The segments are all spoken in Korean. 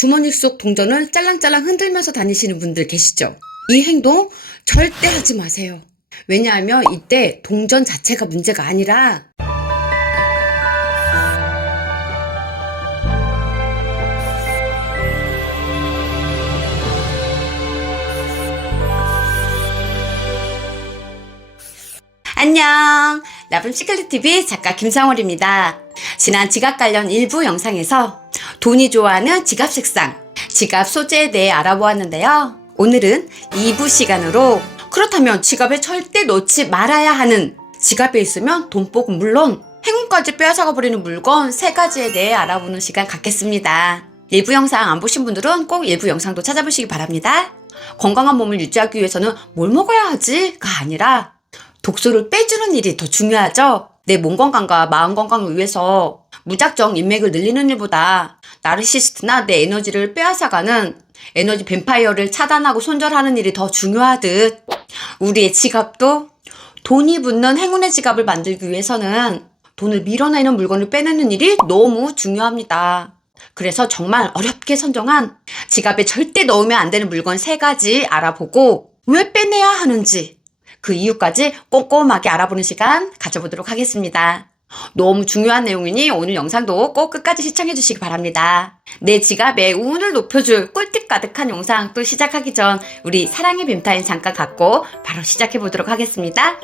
주머니 속 동전을 짤랑짤랑 흔들면서 다니시는 분들 계시죠? 이 행동 절대 하지 마세요. 왜냐하면 이때 동전 자체가 문제가 아니라 안녕, 나쁜 시클릿TV 작가 김상월입니다. 지난 지갑 관련 일부 영상에서 돈이 좋아하는 지갑 색상, 지갑 소재에 대해 알아보았는데요. 오늘은 2부 시간으로 그렇다면 지갑에 절대 넣지 말아야 하는, 지갑에 있으면 돈복은 물론 행운까지 빼앗아가 버리는 물건 3가지에 대해 알아보는 시간 갖겠습니다. 일부 영상 안 보신 분들은 꼭 일부 영상도 찾아보시기 바랍니다. 건강한 몸을 유지하기 위해서는 뭘 먹어야 하지가 아니라 독소를 빼주는 일이 더 중요하죠. 내 몸 건강과 마음 건강을 위해서 무작정 인맥을 늘리는 일보다 나르시스트나 내 에너지를 빼앗아가는 에너지 뱀파이어를 차단하고 손절하는 일이 더 중요하듯, 우리의 지갑도 돈이 붙는 행운의 지갑을 만들기 위해서는 돈을 밀어내는 물건을 빼내는 일이 너무 중요합니다. 그래서 정말 어렵게 선정한 지갑에 절대 넣으면 안 되는 물건 3가지 알아보고 왜 빼내야 하는지, 그 이유까지 꼼꼼하게 알아보는 시간 가져보도록 하겠습니다. 너무 중요한 내용이니 오늘 영상도 꼭 끝까지 시청해 주시기 바랍니다. 내 지갑에 운을 높여줄 꿀팁 가득한 영상 또 시작하기 전 우리 사랑의 뱀타임 잠깐 갖고 바로 시작해 보도록 하겠습니다.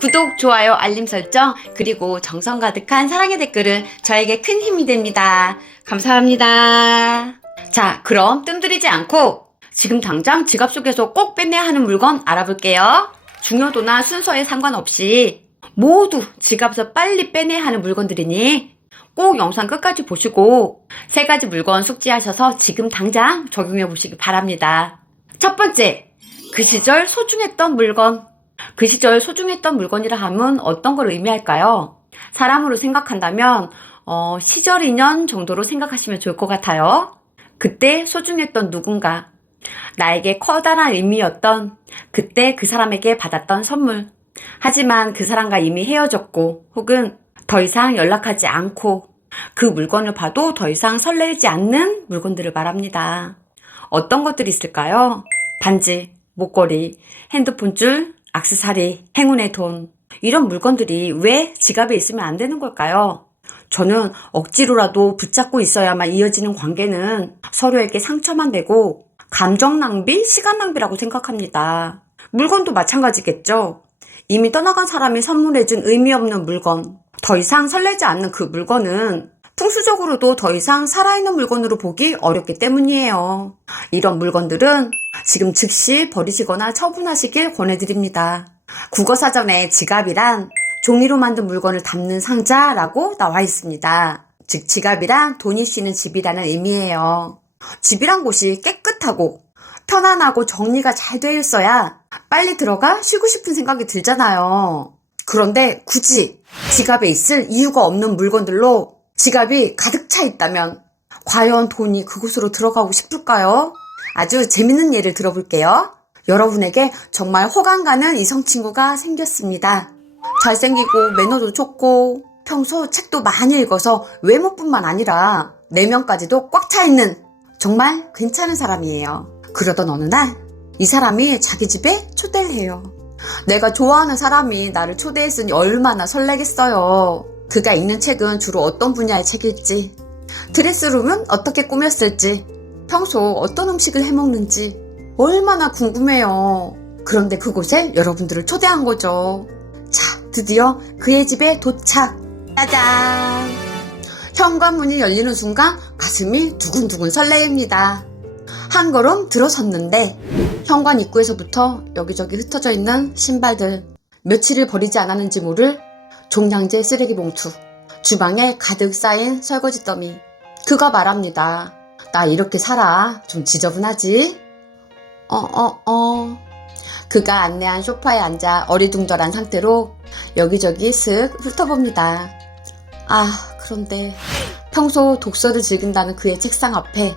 구독, 좋아요, 알림 설정, 그리고 정성 가득한 사랑의 댓글은 저에게 큰 힘이 됩니다. 감사합니다. 자, 그럼 뜸들이지 않고 지금 당장 지갑 속에서 꼭 빼내야 하는 물건 알아볼게요. 중요도나 순서에 상관없이 모두 지갑에서 빨리 빼내야 하는 물건들이니 꼭 영상 끝까지 보시고 3가지 물건 숙지하셔서 지금 당장 적용해 보시기 바랍니다. 첫 번째, 그 시절 소중했던 물건. 그 시절 소중했던 물건이라 하면 어떤 걸 의미할까요? 사람으로 생각한다면 시절 인연 정도로 생각하시면 좋을 것 같아요. 그때 소중했던 누군가, 나에게 커다란 의미였던, 그때 그 사람에게 받았던 선물. 하지만 그 사람과 이미 헤어졌고 혹은 더 이상 연락하지 않고 그 물건을 봐도 더 이상 설레지 않는 물건들을 말합니다. 어떤 것들이 있을까요? 반지, 목걸이, 핸드폰줄, 액세서리, 행운의 돈. 이런 물건들이 왜 지갑에 있으면 안 되는 걸까요? 저는 억지로라도 붙잡고 있어야만 이어지는 관계는 서로에게 상처만 되고 감정 낭비, 시간 낭비라고 생각합니다. 물건도 마찬가지겠죠. 이미 떠나간 사람이 선물해준 의미 없는 물건, 더 이상 설레지 않는 그 물건은 풍수적으로도 더 이상 살아있는 물건으로 보기 어렵기 때문이에요. 이런 물건들은 지금 즉시 버리시거나 처분하시길 권해드립니다. 국어사전에 지갑이란 종이로 만든 물건을 담는 상자라고 나와 있습니다. 즉 지갑이란 돈이 쉬는 집이라는 의미예요. 집이란 곳이 깨끗하고 편안하고 정리가 잘 되어 있어야 빨리 들어가 쉬고 싶은 생각이 들잖아요. 그런데 굳이 지갑에 있을 이유가 없는 물건들로 지갑이 가득 차 있다면 과연 돈이 그곳으로 들어가고 싶을까요? 아주 재밌는 예를 들어볼게요. 여러분에게 정말 호감 가는 이성 친구가 생겼습니다. 잘생기고 매너도 좋고 평소 책도 많이 읽어서 외모뿐만 아니라 내면까지도 꽉 차 있는 정말 괜찮은 사람이에요. 그러던 어느 날 이 사람이 자기 집에 초대를 해요. 내가 좋아하는 사람이 나를 초대했으니 얼마나 설레겠어요. 그가 읽는 책은 주로 어떤 분야의 책일지, 드레스룸은 어떻게 꾸몄을지, 평소 어떤 음식을 해먹는지 얼마나 궁금해요. 그런데 그곳에 여러분들을 초대한 거죠. 자, 드디어 그의 집에 도착. 짜잔! 현관문이 열리는 순간 가슴이 두근두근 설레입니다. 한 걸음 들어섰는데 현관 입구에서부터 여기저기 흩어져 있는 신발들, 며칠을 버리지 않았는지 모를 종량제 쓰레기 봉투, 주방에 가득 쌓인 설거지 더미. 그가 말합니다. 나 이렇게 살아. 좀 지저분하지? 그가 안내한 소파에 앉아 어리둥절한 상태로 여기저기 슥 훑어봅니다. 그런데 평소 독서를 즐긴다는 그의 책상 앞에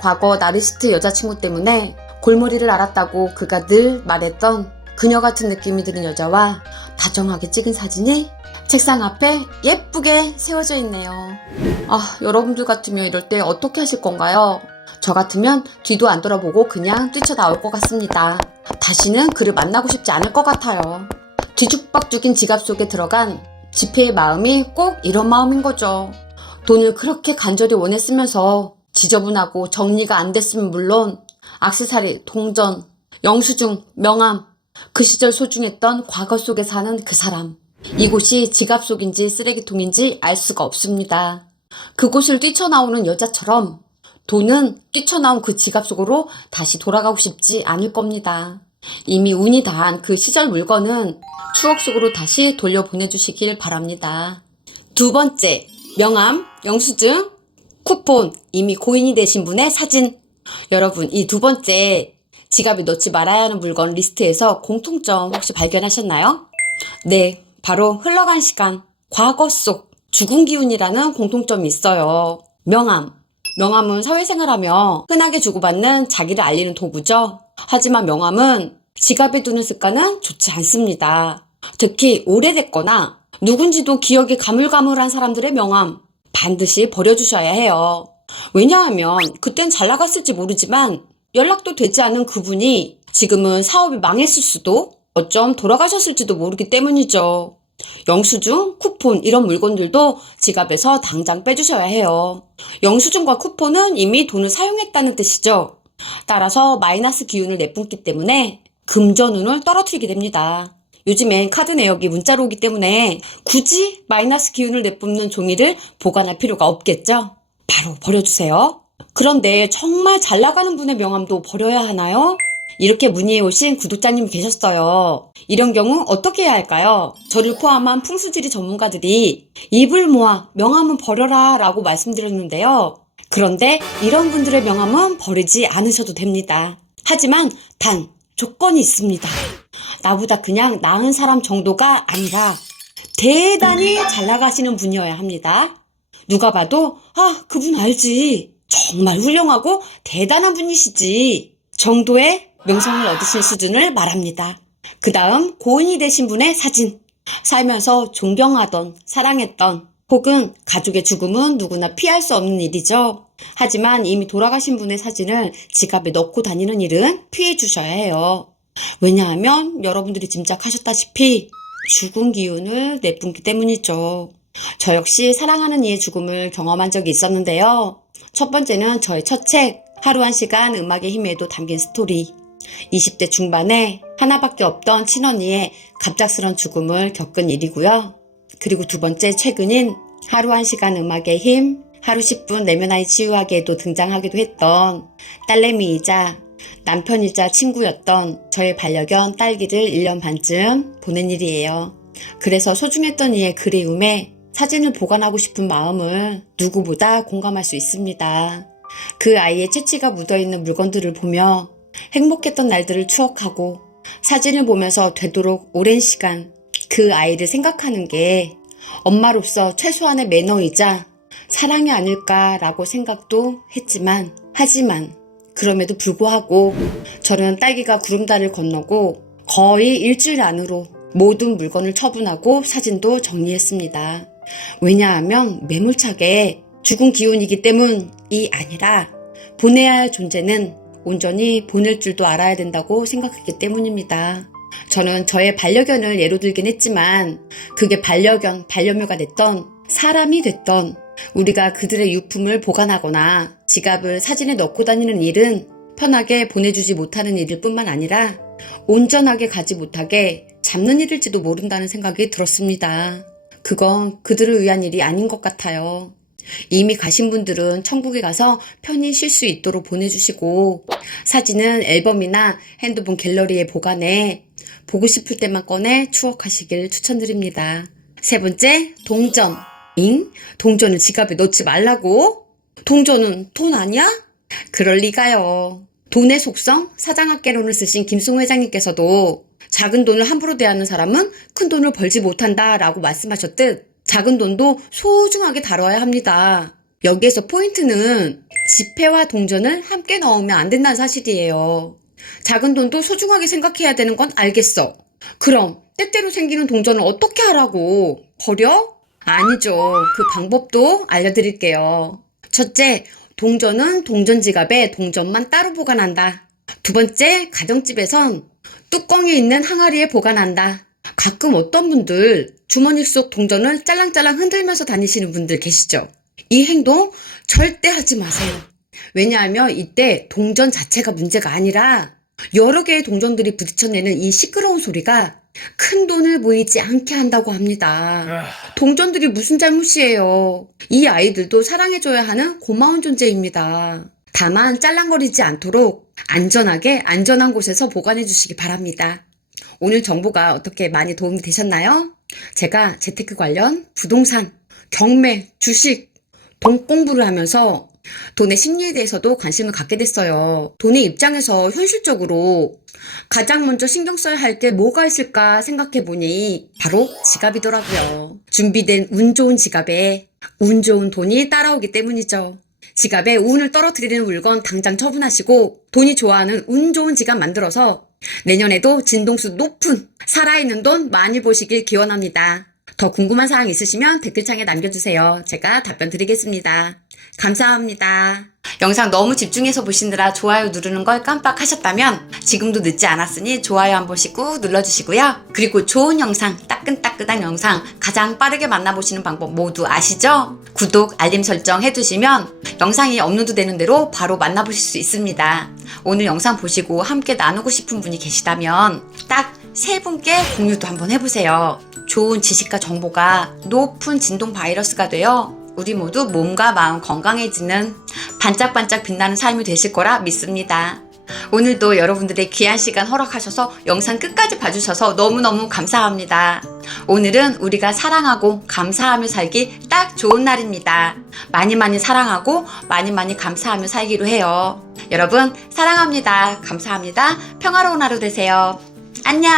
과거 나르시스트 여자친구 때문에 골머리를 앓았다고 그가 늘 말했던 그녀 같은 느낌이 드는 여자와 다정하게 찍은 사진이 책상 앞에 예쁘게 세워져 있네요. 여러분들 같으면 이럴 때 어떻게 하실 건가요? 저 같으면 뒤도 안 돌아보고 그냥 뛰쳐나올 것 같습니다. 다시는 그를 만나고 싶지 않을 것 같아요. 뒤죽박죽인 지갑 속에 들어간 지폐의 마음이 꼭 이런 마음인 거죠. 돈을 그렇게 간절히 원했으면서 지저분하고 정리가 안 됐으면 물론 액세서리, 동전, 영수증, 명함, 그 시절 소중했던 과거 속에 사는 그 사람. 이곳이 지갑 속인지 쓰레기통인지 알 수가 없습니다. 그곳을 뛰쳐나오는 여자처럼 돈은 뛰쳐나온 그 지갑 속으로 다시 돌아가고 싶지 않을 겁니다. 이미 운이 다한 그 시절 물건은 추억 속으로 다시 돌려보내주시길 바랍니다. 두 번째, 명함, 영수증, 쿠폰, 이미 고인이 되신 분의 사진. 여러분, 이 두 번째 지갑에 넣지 말아야 하는 물건 리스트에서 공통점 혹시 발견하셨나요? 네, 바로 흘러간 시간, 과거 속 죽은 기운이라는 공통점이 있어요. 명함은 사회생활하며 흔하게 주고받는 자기를 알리는 도구죠. 하지만 명함은 지갑에 두는 습관은 좋지 않습니다. 특히 오래됐거나 누군지도 기억이 가물가물한 사람들의 명함 반드시 버려주셔야 해요. 왜냐하면 그땐 잘 나갔을지 모르지만 연락도 되지 않은 그분이 지금은 사업이 망했을 수도 어쩜 돌아가셨을지도 모르기 때문이죠. 영수증, 쿠폰 이런 물건들도 지갑에서 당장 빼주셔야 해요. 영수증과 쿠폰은 이미 돈을 사용했다는 뜻이죠. 따라서 마이너스 기운을 내뿜기 때문에 금전운을 떨어뜨리게 됩니다. 요즘엔 카드 내역이 문자로 오기 때문에 굳이 마이너스 기운을 내뿜는 종이를 보관할 필요가 없겠죠? 바로 버려주세요. 그런데 정말 잘 나가는 분의 명함도 버려야 하나요? 이렇게 문의해 오신 구독자님이 계셨어요. 이런 경우 어떻게 해야 할까요? 저를 포함한 풍수지리 전문가들이 입을 모아 명함은 버려라 라고 말씀드렸는데요. 그런데 이런 분들의 명함은 버리지 않으셔도 됩니다. 하지만 단 조건이 있습니다. 나보다 그냥 나은 사람 정도가 아니라 대단히 잘 나가시는 분이어야 합니다. 누가 봐도 그분 알지. 정말 훌륭하고 대단한 분이시지. 정도의 명성을 얻으신 수준을 말합니다. 그 다음 고인이 되신 분의 사진. 살면서 존경하던, 사랑했던 혹은 가족의 죽음은 누구나 피할 수 없는 일이죠. 하지만 이미 돌아가신 분의 사진을 지갑에 넣고 다니는 일은 피해 주셔야 해요. 왜냐하면 여러분들이 짐작하셨다시피 죽은 기운을 내뿜기 때문이죠. 저 역시 사랑하는 이의 죽음을 경험한 적이 있었는데요. 첫 번째는 저의 첫 책, 하루 한 시간 음악의 힘에도 담긴 스토리. 20대 중반에 하나밖에 없던 친언니의 갑작스런 죽음을 겪은 일이고요. 그리고 두 번째 최근인 하루 한 시간 음악의 힘, 하루 10분 내면 아이 치유하기에도 등장하기도 했던 딸내미이자 남편이자 친구였던 저의 반려견 딸기를 1년 반쯤 보낸 일이에요. 그래서 소중했던 이의 그리움에 사진을 보관하고 싶은 마음을 누구보다 공감할 수 있습니다. 그 아이의 채취가 묻어있는 물건들을 보며 행복했던 날들을 추억하고 사진을 보면서 되도록 오랜 시간 그 아이를 생각하는 게 엄마로서 최소한의 매너이자 사랑이 아닐까라고 생각도 하지만 그럼에도 불구하고 저는 딸기가 구름다리를 건너고 거의 일주일 안으로 모든 물건을 처분하고 사진도 정리했습니다. 왜냐하면 매몰차게 죽은 기운이기 때문이 아니라 보내야 할 존재는 온전히 보낼 줄도 알아야 된다고 생각했기 때문입니다. 저는 저의 반려견을 예로 들긴 했지만 그게 반려견, 반려묘가 됐던 사람이 됐던 우리가 그들의 유품을 보관하거나 지갑을 사진에 넣고 다니는 일은 편하게 보내주지 못하는 일일 뿐만 아니라 온전하게 가지 못하게 잡는 일일지도 모른다는 생각이 들었습니다. 그건 그들을 위한 일이 아닌 것 같아요. 이미 가신 분들은 천국에 가서 편히 쉴 수 있도록 보내주시고 사진은 앨범이나 핸드폰 갤러리에 보관해 보고 싶을 때만 꺼내 추억하시길 추천드립니다. 세 번째, 동전. 동전을 지갑에 넣지 말라고? 동전은 돈 아니야? 그럴 리가요. 돈의 속성, 사장학개론을 쓰신 김승호 회장님께서도 작은 돈을 함부로 대하는 사람은 큰 돈을 벌지 못한다 라고 말씀하셨듯 작은 돈도 소중하게 다뤄야 합니다. 여기에서 포인트는 지폐와 동전을 함께 넣으면 안 된다는 사실이에요. 작은 돈도 소중하게 생각해야 되는 건 알겠어. 그럼 때때로 생기는 동전을 어떻게 하라고? 버려? 아니죠. 그 방법도 알려드릴게요. 첫째, 동전은 동전 지갑에 동전만 따로 보관한다. 두 번째, 가정집에선 뚜껑이 있는 항아리에 보관한다. 가끔 어떤 분들 주머니 속 동전을 짤랑짤랑 흔들면서 다니시는 분들 계시죠? 이 행동 절대 하지 마세요. 왜냐하면 이때 동전 자체가 문제가 아니라 여러 개의 동전들이 부딪혀내는 이 시끄러운 소리가 큰 돈을 모이지 않게 한다고 합니다. 동전들이 무슨 잘못이에요. 이 아이들도 사랑해줘야 하는 고마운 존재입니다. 다만 짤랑거리지 않도록 안전하게 안전한 곳에서 보관해 주시기 바랍니다. 오늘 정보가 어떻게 많이 도움이 되셨나요? 제가 재테크 관련 부동산, 경매, 주식, 돈 공부를 하면서 돈의 심리에 대해서도 관심을 갖게 됐어요. 돈의 입장에서 현실적으로 가장 먼저 신경 써야 할 게 뭐가 있을까 생각해 보니 바로 지갑이더라고요. 준비된 운 좋은 지갑에 운 좋은 돈이 따라오기 때문이죠. 지갑에 운을 떨어뜨리는 물건 당장 처분하시고 돈이 좋아하는 운 좋은 지갑 만들어서 내년에도 진동수 높은 살아있는 돈 많이 보시길 기원합니다. 더 궁금한 사항 있으시면 댓글창에 남겨주세요. 제가 답변 드리겠습니다. 감사합니다. 영상 너무 집중해서 보시느라 좋아요 누르는 걸 깜빡하셨다면 지금도 늦지 않았으니 좋아요 한 번씩 꾹 눌러주시고요. 그리고 좋은 영상, 따끈따끈한 영상 가장 빠르게 만나보시는 방법 모두 아시죠? 구독, 알림 설정 해두시면 영상이 업로드 되는 대로 바로 만나보실 수 있습니다. 오늘 영상 보시고 함께 나누고 싶은 분이 계시다면 딱 3분께 공유도 한번 해보세요. 좋은 지식과 정보가 높은 진동 바이러스가 되어 우리 모두 몸과 마음 건강해지는 반짝반짝 빛나는 삶이 되실 거라 믿습니다. 오늘도 여러분들의 귀한 시간 허락하셔서 영상 끝까지 봐주셔서 너무너무 감사합니다. 오늘은 우리가 사랑하고 감사하며 살기 딱 좋은 날입니다. 많이 사랑하고 많이 감사하며 살기로 해요. 여러분 사랑합니다. 감사합니다. 평화로운 하루 되세요. 안녕.